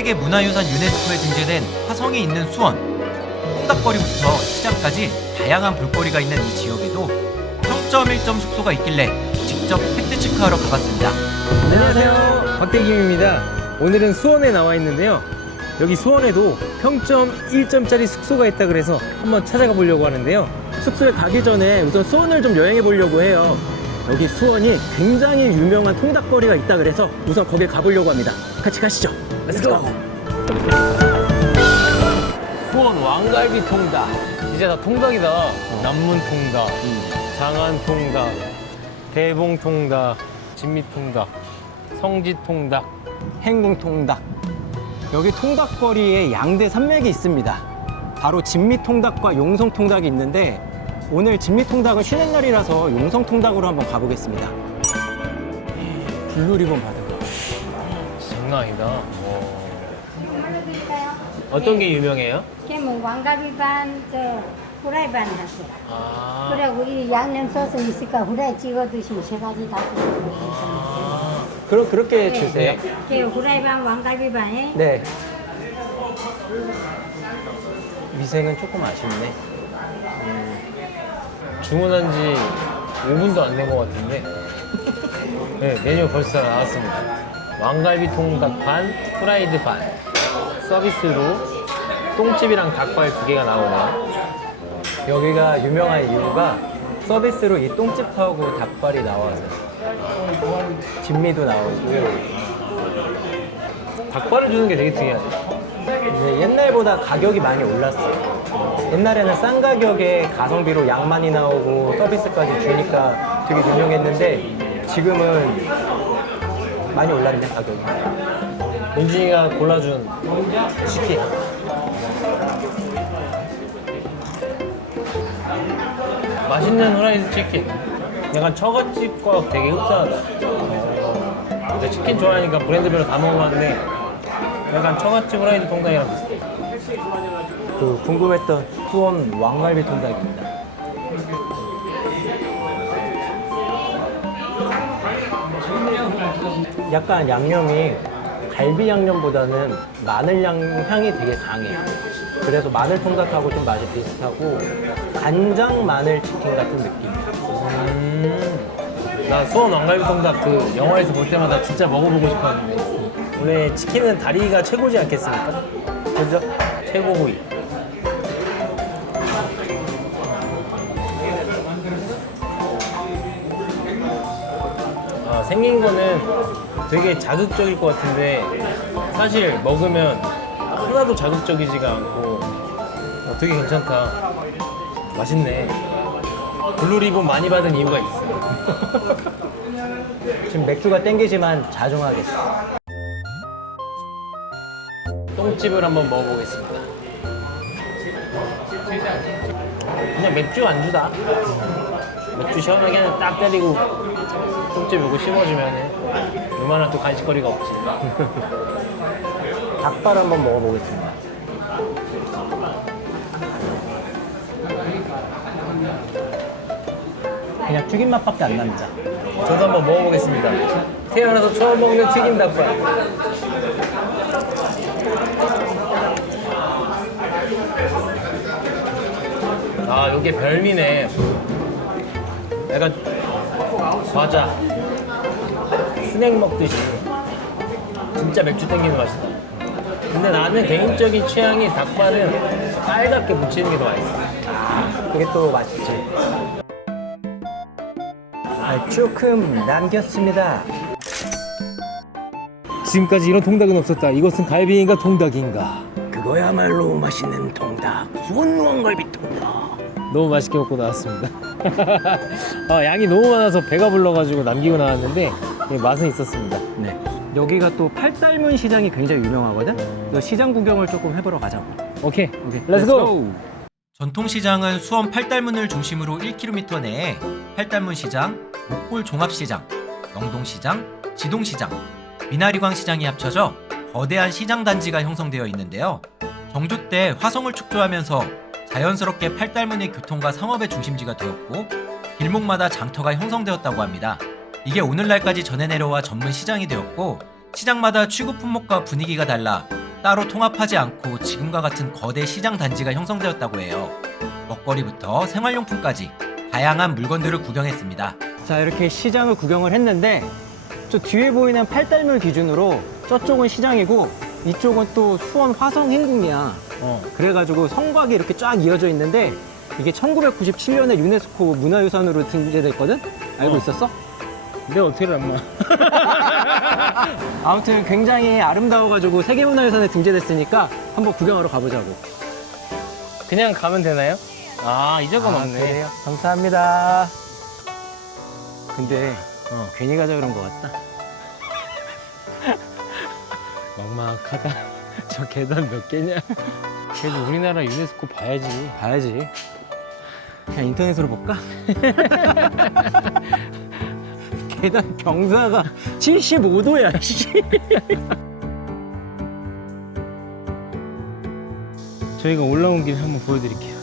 세계 문화유산 유네스코에 등재된 화성에 있는 수원. 통닭거리부터 시장까지 다양한 볼거리가 있는 이 지역에도 평점 1점 숙소가 있길래 직접 팩트체크하러 가봤습니다. 안녕하세요. 박대김입니다. 오늘은 수원에 나와 있는데요. 여기 수원에도 평점 1점짜리 숙소가 있다 그래서 한번 찾아가 보려고 하는데요. 숙소에 가기 전에 우선 수원을 좀 여행해 보려고 해요. 여기 수원이 굉장히 유명한 통닭거리가 있다 그래서 우선 거길 가보려고 합니다. 같이 가시죠. 렛츠고! 수원 왕갈비 통닭. 진짜 다 통닭이다. 남문 통닭, 장안 통닭, 대봉 통닭, 진미 통닭, 성지 통닭. 행궁 통닭. 여기 통닭거리에 양대 산맥이 있습니다. 바로 진미 통닭과 용성 통닭이 있는데 오늘 진미 통닭은 쉬는 날이라서 용성 통닭으로 한번 가보겠습니다. 블루 리본 받은 거. 장난 아니다. 와. 드릴까요? 어떤 게 유명해요? 걔뭐 왕갈비 반, 저 후라이 반 하세요. 아. 그리고 이 양념 소스 있으니까 후라이 찍어 드시면 세 가지 다 드시면 괜찮아요. 아. 그럼 그렇게 네. 주세요. 걔 후라이 반, 왕갈비 반에 네. 위생은 조금 아쉽네. 주문한 지 5분도 안 된 것 같은데. 네, 메뉴 벌써 나왔습니다. 왕갈비 통닭 반, 프라이드 반. 서비스로 똥집이랑 닭발 두 개가 나오네요. 여기가 유명한 이유가 서비스로 이 똥집하고 닭발이 나와서 진미도 나오고 닭발을 주는 게 되게 특이하네. 이제 옛날보다 가격이 많이 올랐어요. 옛날에는 싼 가격에 가성비로 양 많이 나오고 서비스까지 주니까 되게 유명했는데 지금은 많이 올랐네 가격이. 민준이가 골라준 치킨. 맛있는 후라이드 치킨. 약간 처갓집과 되게 흡사하다. 근데 치킨 좋아하니까 브랜드별로 다 먹어봤는데 약간 처갓집 후라이드 통닭이랑 비슷해. 그 궁금했던 수원 왕갈비 통닭입니다. 약간 양념이 갈비 양념보다는 마늘 양 향이 되게 강해요. 그래서 마늘 통닭하고 좀 맛이 비슷하고 간장 마늘 치킨 같은 느낌. 음, 나 수원 왕갈비 통닭 그 영화에서 볼 때마다 진짜 먹어보고 싶었는데 원래 치킨은 다리가 최고지 않겠습니까? 그죠? 최고 부위. 아, 생긴 거는 되게 자극적일 것 같은데 사실 먹으면 하나도 자극적이지가 않고 어, 되게 괜찮다. 맛있네. 블루리본 많이 받은 이유가 있어. 지금 맥주가 땡기지만 자중하겠어. 똥집을 한번 먹어보겠습니다. 그냥 맥주 안주다. 맥주 시원하게 하나 딱 때리고 똥집 요거 씹어주면 요만한 또 간식거리가 없지. 닭발 한번 먹어보겠습니다. 그냥 튀김 맛밖에 안 납니다. 저도 한번 먹어보겠습니다. 태어나서 처음 먹는 튀김 닭발. 아, 요게 별미네. 약간 과자, 스낵 먹듯이 진짜 맥주 땡기는 맛이다. 근데 나는 개인적인 취향이 닭발은 빨갛게 무치는 게 더 맛있어. 그게 또 맛있지. 아, 조금 남겼습니다. 지금까지 이런 통닭은 없었다. 이것은 갈비인가 통닭인가? 그거야말로 맛있는 통닭. 수원 왕갈비 통닭. 너무 맛있게 먹고 나왔습니다. 아, 양이 너무 많아서 배가 불러가지고 남기고 나왔는데 예, 맛은 있었습니다. 네. 여기가 또 팔달문 시장이 굉장히 유명하거든. 그 시장 구경을 조금 해보러 가자고. 오케이, 오케이, 렛츠고! 전통시장은 수원 팔달문을 중심으로 1km 내에 팔달문 시장, 목골 종합시장, 영동시장, 지동시장, 미나리광 시장이 합쳐져 거대한 시장 단지가 형성되어 있는데요. 정조 때 화성을 축조하면서 자연스럽게 팔달문의 교통과 상업의 중심지가 되었고 길목마다 장터가 형성되었다고 합니다. 이게 오늘날까지 전해 내려와 전문 시장이 되었고 시장마다 취급 품목과 분위기가 달라 따로 통합하지 않고 지금과 같은 거대 시장 단지가 형성되었다고 해요. 먹거리부터 생활용품까지 다양한 물건들을 구경했습니다. 자 이렇게 시장을 구경을 했는데 저 뒤에 보이는 팔달물 기준으로 저쪽은 시장이고 이쪽은 또 수원 화성 행궁이야. 어, 그래가지고 성곽이 이렇게 쫙 이어져 있는데 이게 1997년에 유네스코 문화유산으로 등재됐거든? 알고 어. 있었어? 내가 어떻게 알아, 엄마? 아무튼 굉장히 아름다워가지고 세계문화유산에 등재됐으니까 한번 구경하러 가보자고. 그냥 가면 되나요? 아, 이제건 없네. 그래요? 감사합니다. 근데 어. 괜히 가자 그런 것 같다. 막막하다. 저 계단 몇 개냐? 그래도 우리나라 유네스코 봐야지. 봐야지. 그냥 인터넷으로 볼까? 계단 경사가 75도야, 씨. 저희가 올라온 길 한번 보여드릴게요.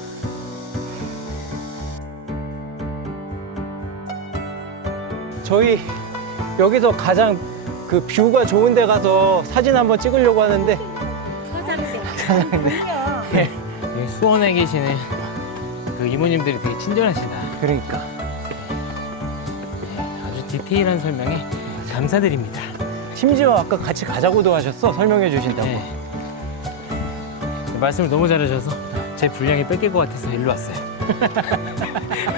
저희 여기서 가장 그 뷰가 좋은 데 가서 사진 한번 찍으려고 하는데 여기 수원에 계시는 그 이모님들이 되게 친절하시다. 그러니까 네, 디테일한 설명에 감사드립니다. 심지어 아까 같이 가자고도 하셨어 설명해 주신다고 네. 말씀을 너무 잘하셔서 제 분량이 뺏길 것 같아서 일로 왔어요.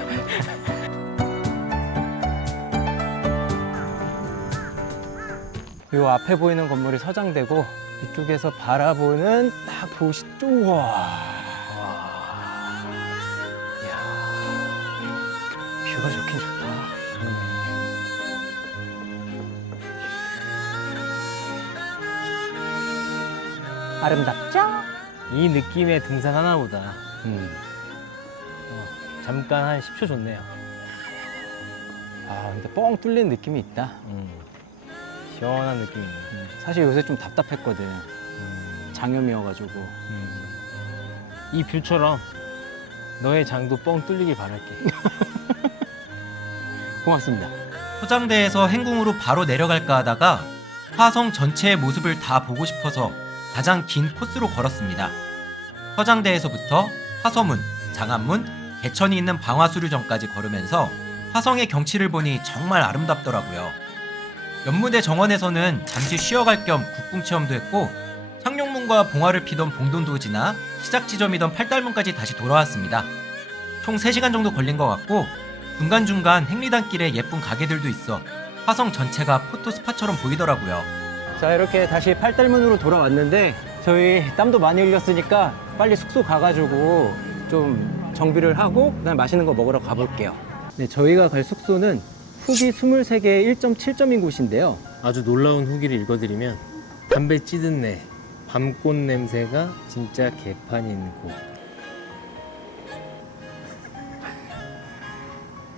요 앞에 보이는 건물이 서장되고 이쪽에서 바라보는 딱 보시 우와 뷰가 좋긴 좋다 아름답죠? 이 느낌의 등산 하나보다 음. 잠깐 한 10초 좋네요. 아 근데 뻥 뚫린 느낌이 있다 음. 시원한 느낌이네. 사실 요새 좀 답답했거든 장염이어가지고 이 뷰처럼 너의 장도 뻥 뚫리길 바랄게. 고맙습니다 포장대에서 행궁으로 바로 내려갈까 하다가 화성 전체의 모습을 다 보고 싶어서 가장 긴 코스로 걸었습니다. 서장대에서부터 화서문, 장안문, 개천이 있는 방화수류전까지 걸으면서 화성의 경치를 보니 정말 아름답더라고요. 연무대 정원에서는 잠시 쉬어갈 겸 국궁 체험도 했고 상룡문과 봉화를 피던 봉돈도 지나 시작 지점이던 팔달문까지 다시 돌아왔습니다. 총 3시간 정도 걸린 것 같고 중간중간 행리단길에 예쁜 가게들도 있어 화성 전체가 포토 스팟처럼 보이더라고요. 자 이렇게 다시 팔달문으로 돌아왔는데 저희 땀도 많이 흘렸으니까 빨리 숙소 가가지고 좀 정비를 하고 그다음에 맛있는 거 먹으러 가볼게요 네 저희가 갈 숙소는 후기 23개의 1.7점인 곳인데요 아주 놀라운 후기를 읽어드리면 담배 찌든 내 밤꽃 냄새가 진짜 개판인 곳.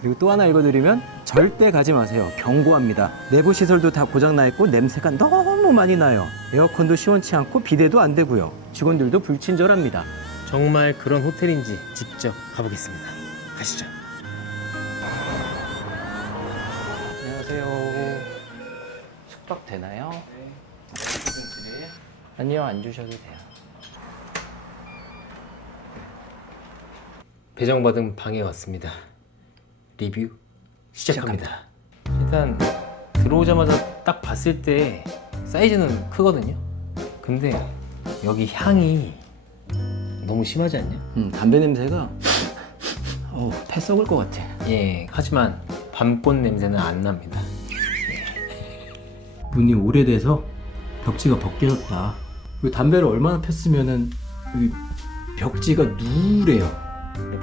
그리고 또 하나 읽어드리면 절대 가지 마세요 경고합니다 내부 시설도 다 고장나 있고 냄새가 너무 많이 나요 에어컨도 시원치 않고 비대도 안 되고요 직원들도 불친절합니다 정말 그런 호텔인지 직접 가보겠습니다. 가시죠. 안녕하세요. 숙박 되나요? 아니요, 안 주셔도 돼요. 배정받은 방에 왔습니다. 리뷰 시작합니다. 일단 들어오자마자 딱 봤을 때 사이즈는 크거든요. 근데 여기 향이 너무 심하지 않냐? 음, 담배 냄새가 어우, 폐 썩을 것 같아. 예. 하지만 밤꽃 냄새는 안 납니다. 문이 오래돼서 벽지가 벗겨졌다. 이 담배를 얼마나 폈으면은 이 벽지가 누래요.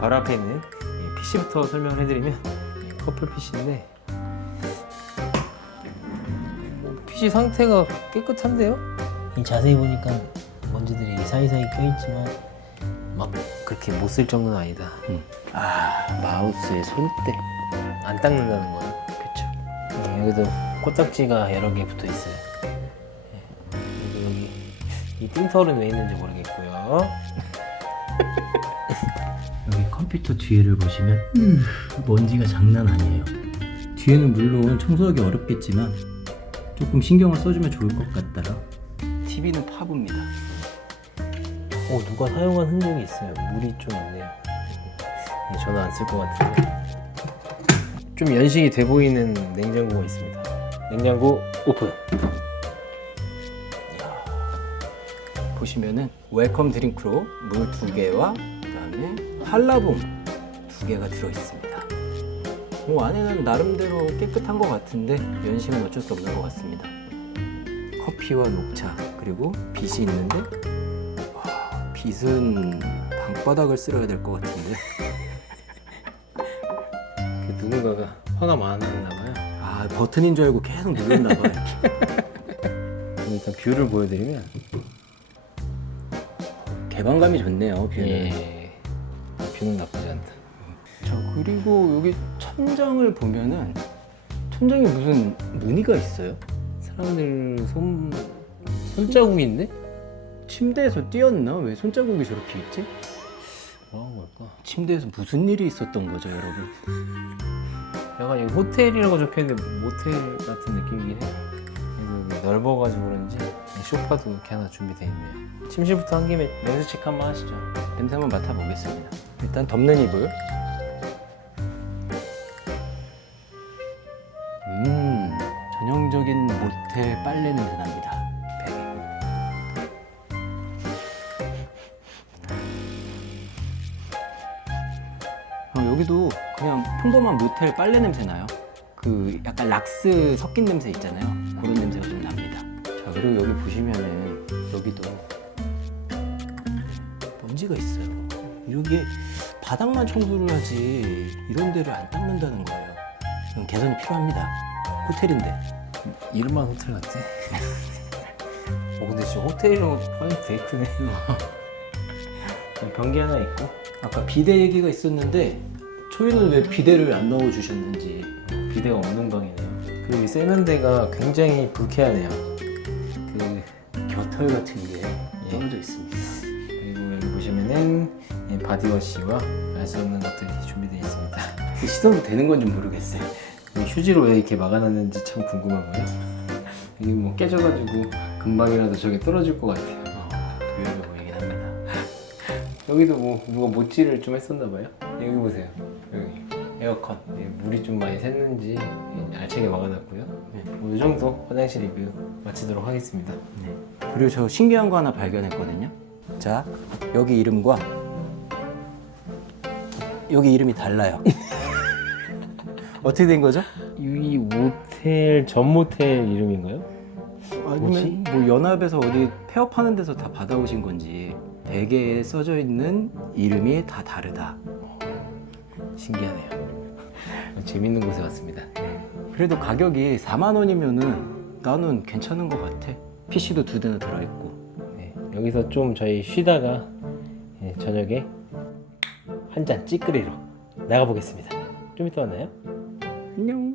바로 앞에 있는 이 PC부터 설명을 해드리면 커플 PC인데 PC 상태가 깨끗한데요? 이 자세히 보니까 먼지들이 사이사이 껴있지만 막 그렇게 못 쓸 정도는 아니다. 아, 마우스의 손때. 안 닦는다는 거예요. 그렇죠. 여기도 코딱지가 여러 개 붙어 있어요. 예. 그리고 여기 이 띵털은 왜 있는지 모르겠고요. 컴퓨터 뒤에를 보시면 먼지가 장난 아니에요. 뒤에는 물론 청소하기 어렵겠지만 조금 신경을 써주면 좋을 것 같더라. TV는 파브입니다. 오 누가 사용한 흔적이 있어요. 물이 좀 있네요. 네, 저는 안 쓸 것 같은데. 좀 연식이 돼 보이는 냉장고가 있습니다. 냉장고 오픈. 보시면은 웰컴 드링크로 물 두 개와 그다음에 한라봉 두 개가 들어 있습니다. 뭐 안에는 나름대로 깨끗한 것 같은데 연식은 어쩔 수 없는 것 같습니다. 커피와 녹차 그리고 빗이 있는데 와, 빗은 방바닥을 쓸어야 될 것 같은데 그 누군가가 화가 많았나 봐요. 아 버튼인 줄 알고 계속 눌렀나 봐요. 일단 뷰를 보여드리면 개방감이 좋네요. 뷰는. 예 뷰는 나쁘지 않다. 자 그리고 여기 천장을 보면은 천장에 무슨 무늬가 있어요. 사람들 손 손자국이 있네? 침대에서 뛰었나? 왜 손자국이 저렇게 있지? 뭐한 걸까? 침대에서 무슨 일이 있었던 거죠, 여러분? 약간 여기 호텔이라고 적혀있는데 모텔 같은 느낌이긴 해. 여기 넓어가지고 그런지 소파도 이렇게 하나 준비되어 있네요. 침실부터 한 김에 냄새 체크 한번 하시죠. 냄새 한번 맡아보겠습니다. 일단 덮는 이불. 음, 전형적인 모텔 빨래 냄새 납니다. 베개. 어, 여기도 그냥 평범한 모텔 빨래 냄새 나요. 그 약간 락스 섞인 냄새 있잖아요. 그런. 자, 그리고 여기 보시면은 여기도 먼지가 있어요. 여기에 바닥만 청소를 하지 이런 데를 안 닦는다는 거예요. 이건 개선이 필요합니다. 호텔인데. 이름만 호텔 같아. 어 근데 진짜 호텔이랑 방이 되게 크네. 변기 하나 있고 아까 비대 얘기가 있었는데 저희는 왜 비대를 안 넣어 주셨는지. 비대가 없는 방이네요. 그리고 이 세면대가 굉장히 불쾌하네요. 그 곁털 같은 게 떨어져 있습니다. 그리고 여기 보시면은 이 바디워시와 알 수 없는 것들이 준비되어 있습니다. 씻어도 되는 건좀 모르겠어요. 이 휴지로 왜 이렇게 막아놨는지 참 궁금하고요. 이게 뭐 깨져가지고 금방이라도 저게 떨어질 것 같아요. 어, 위험해 보이긴 합니다. 여기도 뭐 누가 못질을 좀 했었나 봐요. 여기 보세요. 여기 에어컨 예, 물이 좀 많이 샜는지 예, 알차게 막아놨고요. 네. 뭐이 정도 화장실 리뷰 마치도록 하겠습니다. 네. 그리고 저 신기한 거 하나 발견했거든요. 자, 여기 이름과 여기 이름이 달라요. 어떻게 된 거죠? 이 모텔 전 모텔 이름인가요? 아니면 뭐 연합에서 어디 폐업하는 데서 다 받아오신 건지 베개에 써져 있는 이름이 다 다르다. 신기하네요. 재밌는 곳에 왔습니다. 그래도 가격이 4만 원이면은 나는 괜찮은 것 같아. PC도 두 대나 들어있고. 네, 여기서 좀 저희 쉬다가 예, 저녁에 한 잔 찌끄리러 나가 보겠습니다. 좀 이따 만나요. 안녕.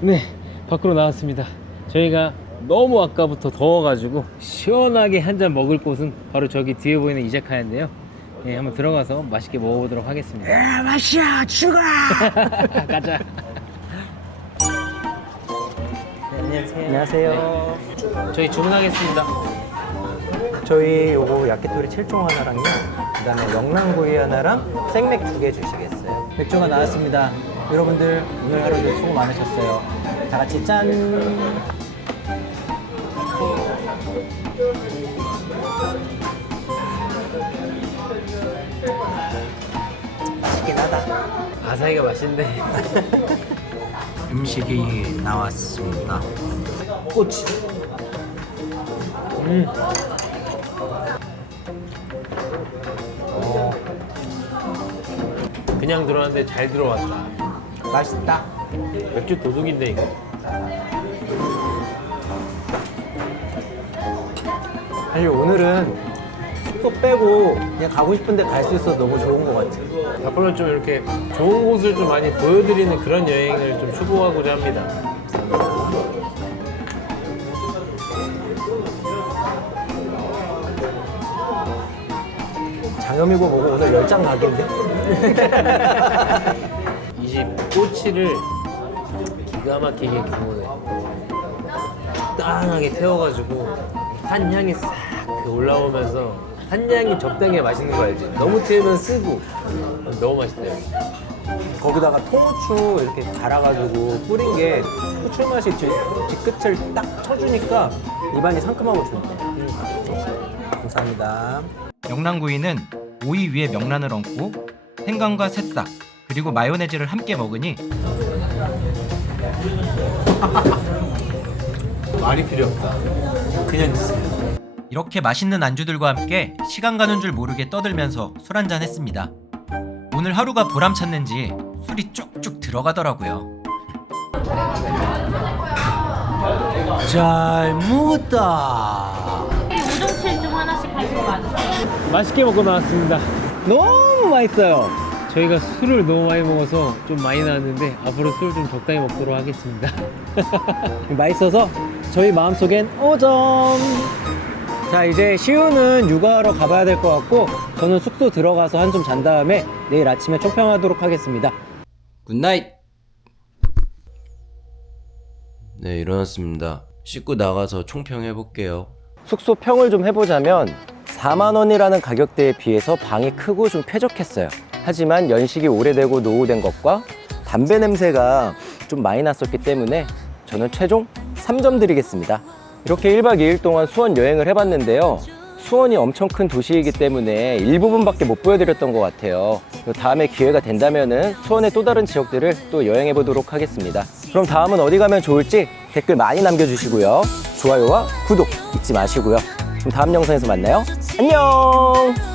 네, 밖으로 나왔습니다. 저희가 너무 아까부터 더워가지고 시원하게 한 잔 먹을 곳은 바로 저기 뒤에 보이는 이자카야인데요. 네, 한번 들어가서 맛있게 먹어보도록 하겠습니다. 야, 맛이야, 죽어! 가자. 네, 안녕하세요. 안녕하세요. 저희 주문하겠습니다. 저희 요거 야끼토리 7종 하나랑요. 그다음에 명란구이 하나랑 생맥 두 개 주시겠어요? 맥주가 나왔습니다. 여러분들 오늘 하루도 수고 많으셨어요. 다 같이 짠. 맛있긴 하다. 아사히가 맛있네. 음식이 나왔습니다. 꼬치. 음. 그냥 들어왔는데 잘 들어왔다. 맛있다. 맥주 도둑인데 이거? 사실 오늘은 숙소 빼고 그냥 가고 싶은데 갈 수 있어서 너무 좋은 것 같아. 앞으로 좀 이렇게 좋은 곳을 좀 많이 보여드리는 그런 여행을 좀 추구하고자 합니다. 장염이고 뭐고 오늘 열장 집 꼬치를 기가 막히게 구우네. 땅하게 태워가지고 탄 향이 싹그 올라오면서 한 양이 적당히 맛있는 거 알지? 너무 튀면 쓰고 너무 맛있다 여기. 거기다가 통후추 이렇게 갈아가지고 뿌린 게 후추 맛이 뒤, 뒤끝을 딱 쳐주니까 입안이 상큼하고 좋네. 음. 감사합니다. 명란구이는 오이 위에 명란을 얹고 생강과 새싹 그리고 마요네즈를 함께 먹으니 말이 필요 없다. 그냥 드세요. 이렇게 맛있는 안주들과 함께 시간 가는 줄 모르게 떠들면서 술 한잔 했습니다. 오늘 하루가 보람찼는지 술이 쭉쭉 들어가더라고요. 잘 먹었다. 우동칠 좀 하나씩 하시고 맞으세요. 맛있게 먹고 나왔습니다. 너무 맛있어요. 저희가 술을 너무 많이 먹어서 좀 많이 나왔는데 앞으로 술 좀 적당히 먹도록 하겠습니다. 맛있어서 저희 마음속엔 5점. 자 이제 시우는 육아하러 가봐야 될 것 같고 저는 숙소 들어가서 한숨 잔 다음에 내일 아침에 총평하도록 하겠습니다. 굿나잇! 네, 일어났습니다. 씻고 나가서 총평해 볼게요. 숙소 평을 좀 해보자면 4만 원이라는 가격대에 비해서 방이 크고 좀 쾌적했어요. 하지만 연식이 오래되고 노후된 것과 담배 냄새가 좀 많이 났었기 때문에 저는 최종 3점 드리겠습니다. 이렇게 1박 2일 동안 수원 여행을 해봤는데요. 수원이 엄청 큰 도시이기 때문에 일부분밖에 못 보여드렸던 것 같아요. 다음에 기회가 된다면 수원의 또 다른 지역들을 또 여행해 보도록 하겠습니다. 그럼 다음은 어디 가면 좋을지 댓글 많이 남겨주시고요. 좋아요와 구독 잊지 마시고요. 그럼 다음 영상에서 만나요. 안녕!